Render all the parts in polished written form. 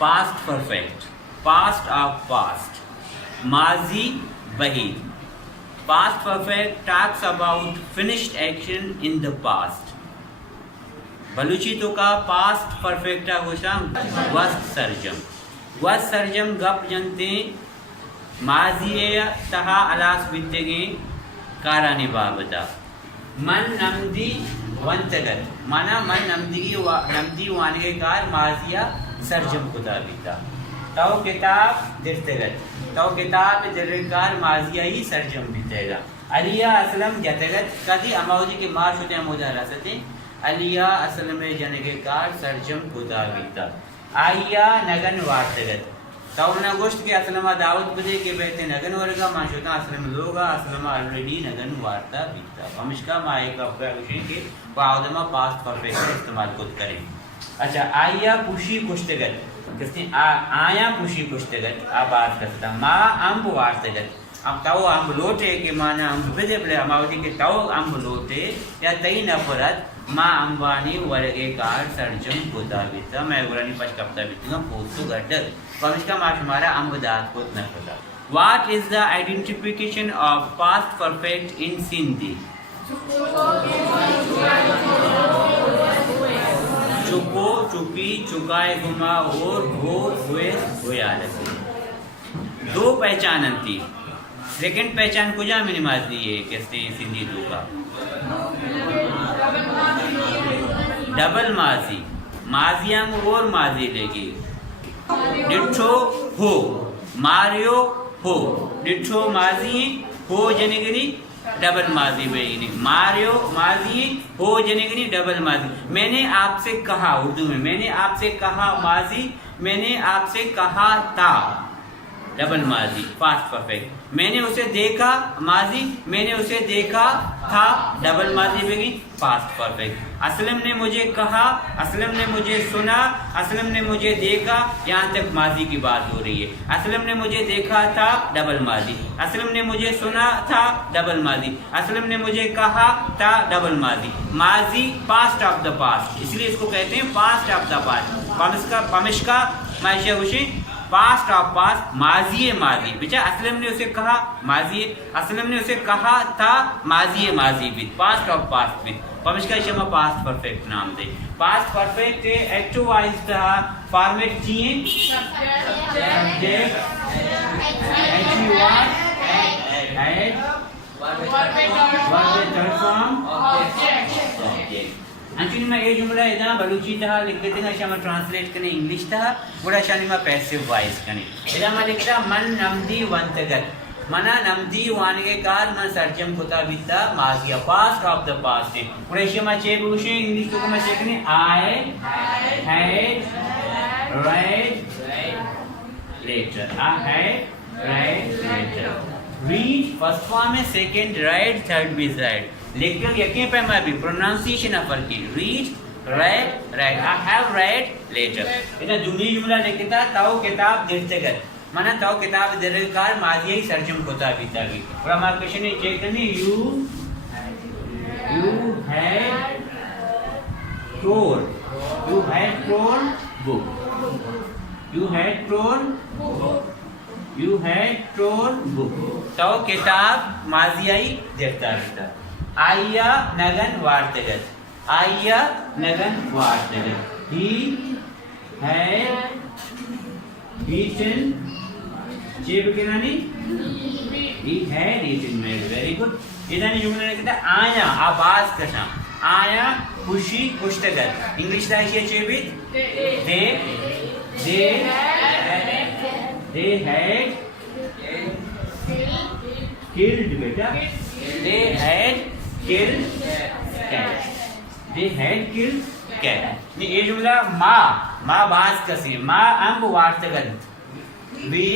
Past perfect, past of past, माजी वही। Past perfect talks about finished action in the past. Balochi तो का past perfect होशाम वस्त सर्जम। वस्त सर्जम गप जनते माजिए तहा अलास बित्तेगे काराने बाबदा। मन नमदी वंतगत माना मन नमदी वानगे कार माजिया सर्जम कुताबिता। ताओ किताब दिर्तगत ताओ किताब दिर्कार माजिया ही सर्जम बितेगा। अलिया असलम जतगत कदी अमाउजी के मार शुते मोदा रसते अलिया असलम जनगे कार सर्जम कुताबिता। आइया नगन वार्तगत ताऊ ना गोश्त के असलमा दावत बदे के बहते नगन वर्गा माशुता असलम लोगा असलमा ऑलरेडी नगन वार्ता बीता। हमिशका माए का विषय के वादमा पास्ट परफेक्ट इस्तेमाल खुद करें। अच्छा आइया पुशी कुश्तगत किसने आया पुशी कुश्तगत आ बात करता माँ अम्ब वार्तगत। अब ताऊ अम्ब लोटे के माना अम्ब बदे बले अमावती के ताऊ अम्ब लोटे या तई नफरत माँ अंबानी वर्गे कार सर्जम कुताबिता। मैं गुरानी पच कप्ता बितूंगा पोस्तु गड्डर वमिशका माशमारा अम्ब दात को न पता। What is the identification of past perfect in Sindhi? चुको चुकी चुकाए गुमा और हो हुए होया लगे। दो पहचान थी। सेकंड पहचान को जा मैंने माज दी है कैसे सिंधी दो का डबल माजी माजियांग और माजी लेगी। डिठो हो मारियो हो डिठो माजी हो जनेगरी डबल माजी बेगिनी मारियो माजी हो जनेगरी डबल माजी। मैंने आपसे कहा उर्दू में मैंने आपसे कहा माजी मैंने आपसे कहा था डबल माजी पास्ट परफेक्ट। मैंने उसे देखा माजी मैंने उसे देखा था डबल माजी बेगी पास्ट परफेक्ट। असलम ने मुझे कहा असलम ने मुझे सुना असलम ने मुझे देखा यहाँ तक माजी की बात हो रही है। असलम ने मुझे देखा था डबल माजी असलम ने मुझे सुना था डबल माजी असलम ने मुझे कहा था डबल माजी। माजी पास्ट ऑफ द पास्ट इसलिए इसको कहते हैं पास्ट ऑफ द पास्ट। पमिश्का मायशा हुशी पास्ट ऑफ पास्ट माजी माजी बेचा असलम ने उसे कहा माजी असलम ने उसे कहा था माजी माजी भी पास्ट ऑफ पास्ट में पमिश्का शमा पास्ट परफेक्ट नाम दे। पास्ट परफेक्ट एक्टिव वाइज था फॉर्मेट चाहिए subject active had verb third form object. अंचुनी में ये जुमला इधर बलूची था लिखते थे ना मैं ट्रांसलेट करने इंग्लिश था बड़ा शानी में पैसिव वॉइस करने इधर मैं लिखता मन नमदी वंतगत मना नमदी वानगे कार मन सर्जम कुता बिता माजिया पास्ट ऑफ द पास्ट है बड़ा इसे मैं चेक उसे इंग्लिश तो मैं चेक नहीं I had read later I had read later read first form है सेकंड राइट थर्ड भी राइट लेक्चर यकीन पे मैं भी प्रोनाउंसिएशन अफर की read right right I have read letter इधर जुमली जुमला लिखता ताऊ किताब दिर्तगत माना ताऊ किताब दिर्कार माजी ही सर्जम कोता बीता भी और हमारा क्वेश्चन है चेक करनी you had told book you had told book ताऊ किताब माजी ही दिर्ता बीता। आइया नगन वार्तगत आइया नगन वार्तगत he had eaten जेब के नानी he had eaten very good। इधर जुमला लिखता आया आवाज कशा आया खुशी कुश्तगत इंग्लिश दाइशिया चेबित they had killed बेटा they had killed cat they had killed cat। ये जुमला माँ बाज कसी माँ अम्ब वार्तगत we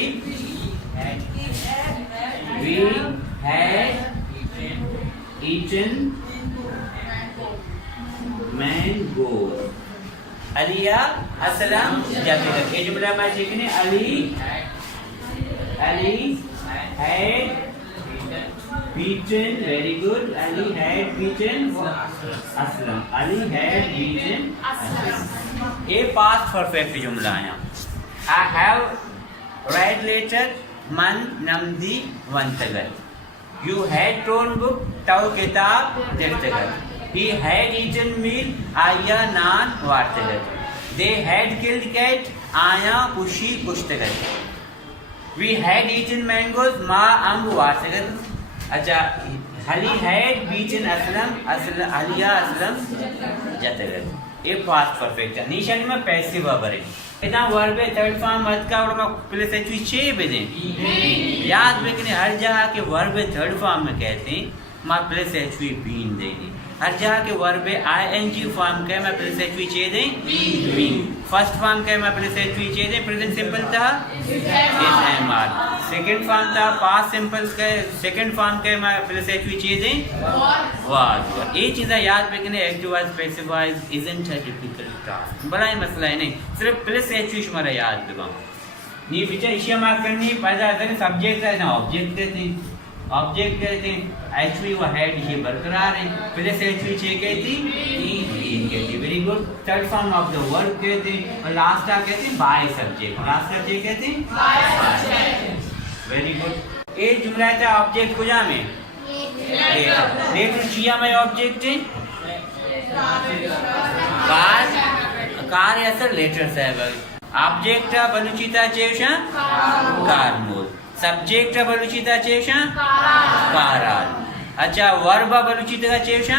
had eaten mango। अलिया असलम जब ये जुमला मैं सीखने Ali had beaten very good Ali had beaten Aslam Ali had beaten Aslam। ये पास्ट परफेक्ट जुमला आया I have read later man namdi vantagat. You had torn book tau kitab dirtagat. He had eaten meal aya naan vartagat. They had killed cat aya kushi kushtagat. We had eaten mangoes ma amb vartagat. अच्छा, Ali had beaten Aslam, Aliya Aslam जतगत. ये past perfect है. निशानी में passive verb है. इतना verb है third form मत का और मैं plus HV छः बजे. याद रखने हर जगह के verb है third form में कहते हैं. माँ plus HV been देंगे. हर जगह के verb है ing form के मैं plus HV छः दें. been. First form के मैं plus HV छः दें. Present simple था. Yes I am are. Second form था पास्ट सिंपल के सेकेंड फॉर्म के मैं प्लस एचवी चीजें वाज ये चीज़ें याद रखने active voice passive wise isn't a difficult task बड़ा ही मसला है नहीं सिर्फ प्लस एचवी हमारा याद रखो नहीं पीछे इशिया मार्क करनी पैदा है सब्जेक्ट है ना ऑब्जेक्ट कहते हैं एचवी वो हेड ये बरकरार है प्लस एचवी छे कहती कहती very good third form of the verb कहते हैं और लास्ट आ कहते हैं बाय सब्जेक्ट लास्ट का छे कहते हैं बाय सब्जेक्ट वेरी गुड एक जुमला है ऑब्जेक्ट को जा में लेटर चिया में ऑब्जेक्ट है कार ऐसा लेटर है ऑब्जेक्ट बलुचिता चेशा कार मोल सब्जेक्ट बलुचिता चेशा काराल अच्छा वर्ब बलुचिता चेशा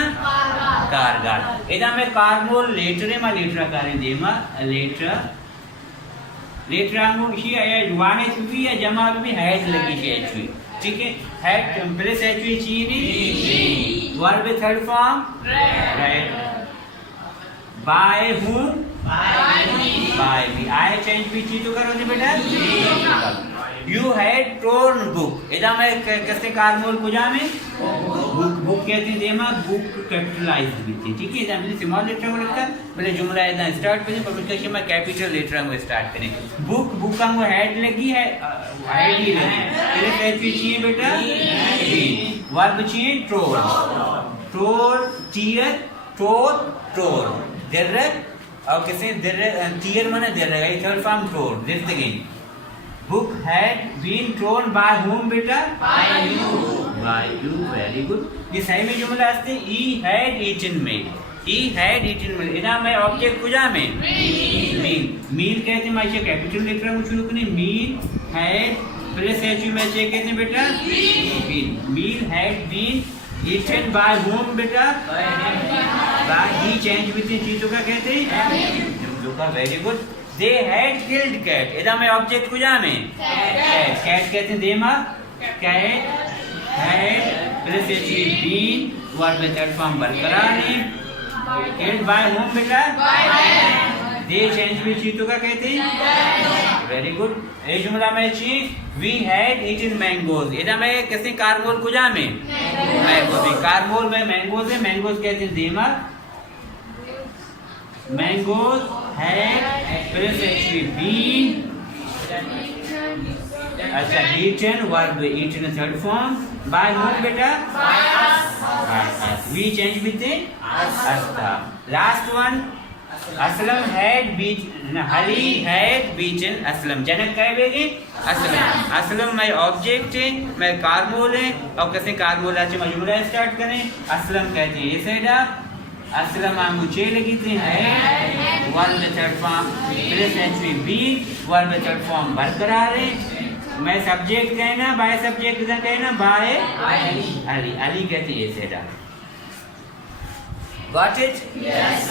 कारगाल इधर में कारमोल लेटर में लेटर करें देमा लेटर लेटरांगो ही है वाने भी है जमा भी हैज लगी है एचवी ठीक है हैड प्लस एचवी चीनी verb third form right by हूं बाय मी आई चेंज भी चीज तो करो जी बेटा यू हैड टोर्न बुक इधर में कैसे कारमोल पूजा में बुक कहते हैं देमा बुक कैपिटलाइज्ड भी थी ठीक है इधर में स्मॉल लेटर में लिखा पहले जुमला इधर स्टार्ट पे पर उसके में कैपिटल लेटर में स्टार्ट करें बुक का वो हेड लगी है हेड ही लगी पहले कैसे चाहिए बेटा वर्ब चाहिए टोर टीयर टोर देर और कैसे टीयर माने देर है third form tore this again book had been torn by whom beta by you very good ये सही में जुमला आते he had eaten meal इधर मैं ऑब्जेक्ट कुजा में meal कहते हैं मैं इसे कैपिटल लेटर में शुरू करने meal had प्लस एच में से कहते हैं बेटा meal had been eaten by whom बेटा by he change with चीजों का कहते हैं very good They had killed cat. इधर में ऑब्जेक्ट कुजा में cat कहते हैं देमा cat had plus HV been verb में थर्ड फॉर्म बरकरार है killed by whom बेटा they change भी चीजों का कहते हैं वेरी गुड ये जुमला में ची we had eaten mangoes इधर में कैसे कारमोल कुजा में मैंगो कारमोल में मैंगोज है मैंगोज कहते हैं देमा mangoes had plus HV been अच्छा eaten verb eaten third form by whom बेटा by us we change with the us last one Aslam had beaten हली had beaten असलम जनक कहे बेगे असलम मैं ऑब्जेक्ट है मैं कारमोल है और कैसे कारमोल आज मजमूला स्टार्ट करें असलम कहते हैं ये साइड असलम मुझे लगी थी है verb third form plus HV be verb third form बरकरार है मैं सब्जेक्ट कहना बाय सब्जेक्ट कहना बाय अली कहती है सेटा गॉट इट यस